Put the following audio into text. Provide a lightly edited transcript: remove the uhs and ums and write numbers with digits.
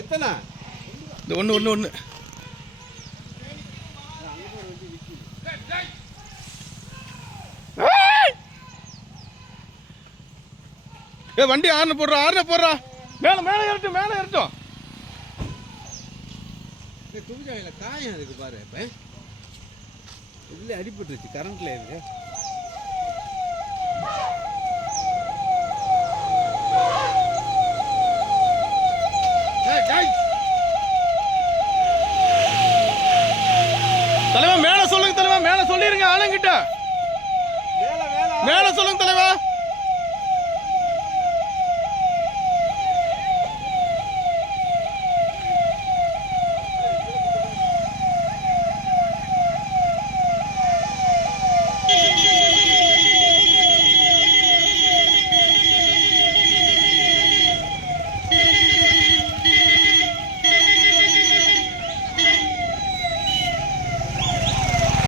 எத்தனை? இந்த ஒன்று ஒன்று ஒன்று. ஏ வண்டி ஆர்ன போடுறா. மேலே ஏறட்டும், மேலே ஏறட்டும். துணிச்சாலையில் காயம் இருக்கு பாரு. இப்போ இதில் அடிபட்டுருச்சு, கரண்ட்ல இருக்கு. தலைவா மேலே சொல்லுங்க தலைவா, மேலே சொல்லிருங்க ஆளுங்கிட்ட. மேலே சொல்லுங்க தலைவா.